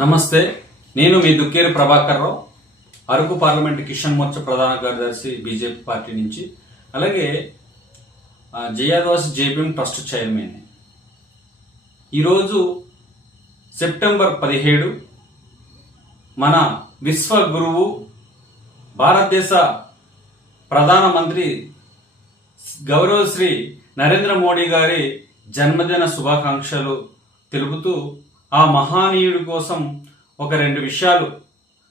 నమస్తే, నేను మీ దుక్కేరి ప్రభాకర్ రావు, అరకు పార్లమెంట్ కిషన్ మోర్చా ప్రధాన కార్యదర్శి బీజేపీ పార్టీ నుంచి. అలాగే జయాదాస్ జేపీఎం ట్రస్ట్ చైర్మన్. ఈరోజు సెప్టెంబర్ 17 మన విశ్వ గురువు భారతదేశ ప్రధానమంత్రి గౌరవ శ్రీ నరేంద్ర మోడీ గారి జన్మదిన శుభాకాంక్షలు తెలుపుతూ ఆ మహానీయుడి కోసం ఒక 2 విషయాలు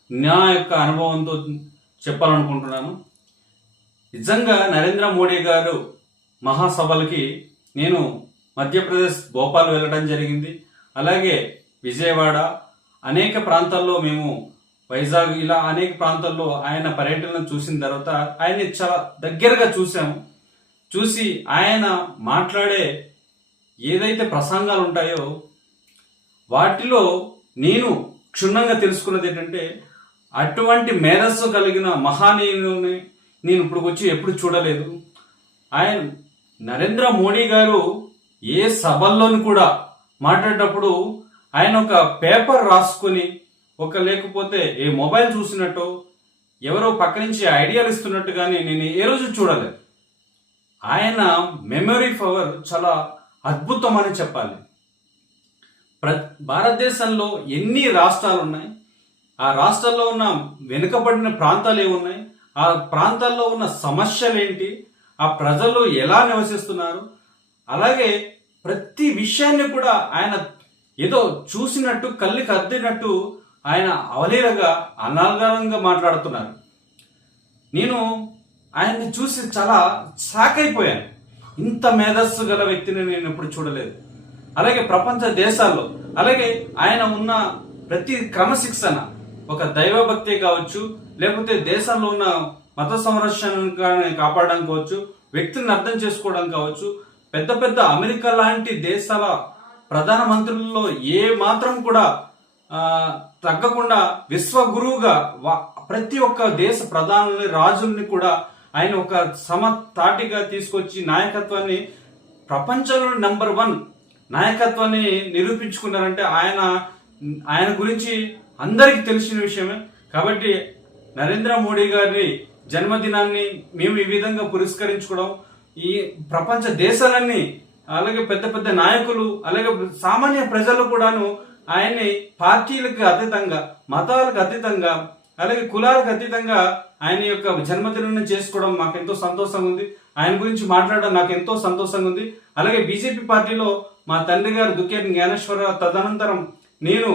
నా యొక్క అనుభవంతో చెప్పాలనుకుంటున్నాను. నిజంగా నరేంద్ర మోడీ గారు మహాసభలకి నేను మధ్యప్రదేశ్ భోపాల్ వెళ్ళడం జరిగింది. అలాగే విజయవాడ అనేక ప్రాంతాల్లో, మేము వైజాగ్, ఇలా అనేక ప్రాంతాల్లో ఆయన పర్యటనను చూసిన తర్వాత ఆయన్ని చాలా దగ్గరగా చూసి ఆయన మాట్లాడే ఏదైతే ప్రసంగాలు ఉంటాయో వాటిలో నేను క్షుణ్ణంగా తెలుసుకున్నది ఏంటంటే, అటువంటి మేధస్సు కలిగిన మహానీయుని నేను ఇప్పుడు వచ్చి ఎప్పుడు చూడలేదు. ఆయన నరేంద్ర మోడీ గారు ఏ సభల్లోనూ కూడా మాట్లాడేటప్పుడు ఆయన ఒక పేపర్ రాసుకొని, లేకపోతే ఏ మొబైల్ చూసినట్టు, ఎవరో పక్క నుంచి ఐడియాలు ఇస్తున్నట్టు కానీ నేను ఏ రోజు చూడలేదు. ఆయన మెమరీ పవర్ చాలా అద్భుతం అని చెప్పాలి. భారతదేశంలో ఎన్ని రాష్ట్రాలు ఉన్నాయి, ఆ రాష్ట్రాల్లో ఉన్న వెనుకబడిన ప్రాంతాలు ఏమున్నాయి, ఆ ప్రాంతాల్లో ఉన్న సమస్యలు ఏంటి, ఆ ప్రజలు ఎలా నివసిస్తున్నారు, అలాగే ప్రతి విషయాన్ని కూడా ఆయన ఏదో చూసినట్టు, కళ్ళకి అద్దినట్టు ఆయన అవలీలగా అనర్గళంగా మాట్లాడుతున్నారు. నేను ఆయన్ని చూసి చాలా షాక్ అయిపోయాను. ఇంత మేధస్సు గల వ్యక్తిని నేను ఎప్పుడు చూడలేదు. అలాగే ప్రపంచ దేశాల్లో, అలాగే ఆయన ఉన్న ప్రతి క్రమశిక్షణ, ఒక దైవభక్తి కావచ్చు, లేకపోతే దేశంలో ఉన్న మత సంరక్షణ కాపాడడం కావచ్చు, వ్యక్తిని అర్థం చేసుకోవడం కావచ్చు, పెద్ద పెద్ద అమెరికా లాంటి దేశాల ప్రధానమంత్రుల్లో ఏ మాత్రం కూడా తగ్గకుండా విశ్వగురువుగా ప్రతి ఒక్క దేశ ప్రధానుల్ని, రాజుల్ని కూడా ఆయన ఒక సమతాటిగా తీసుకొచ్చి నాయకత్వాన్ని, ప్రపంచంలో నెంబర్ 1 నాయకత్వాన్ని నిరూపించుకున్నారంటే ఆయన గురించి అందరికీ తెలిసిన విషయమే. కాబట్టి నరేంద్ర మోడీ గారి జన్మదినాన్ని మేము ఈ విధంగా పురస్కరించుకోవడం, ఈ ప్రపంచ దేశాలన్నీ, అలాగే పెద్ద పెద్ద నాయకులు, అలాగే సామాన్య ప్రజలు కూడాను ఆయన్ని పార్టీలకు అతీతంగా, మతాలకు అతీతంగా, అలాగే కులాలకు అతీతంగా ఆయన యొక్క జన్మదినాన్ని చేసుకోవడం మాకు ఎంతో సంతోషంగా ఉంది. ఆయన గురించి మాట్లాడడం నాకు ఎంతో సంతోషంగా ఉంది. అలాగే బీజేపీ పార్టీలో మా తండ్రి గారు దుక్కేరి జ్ఞానేశ్వరరావు, తదనంతరం నేను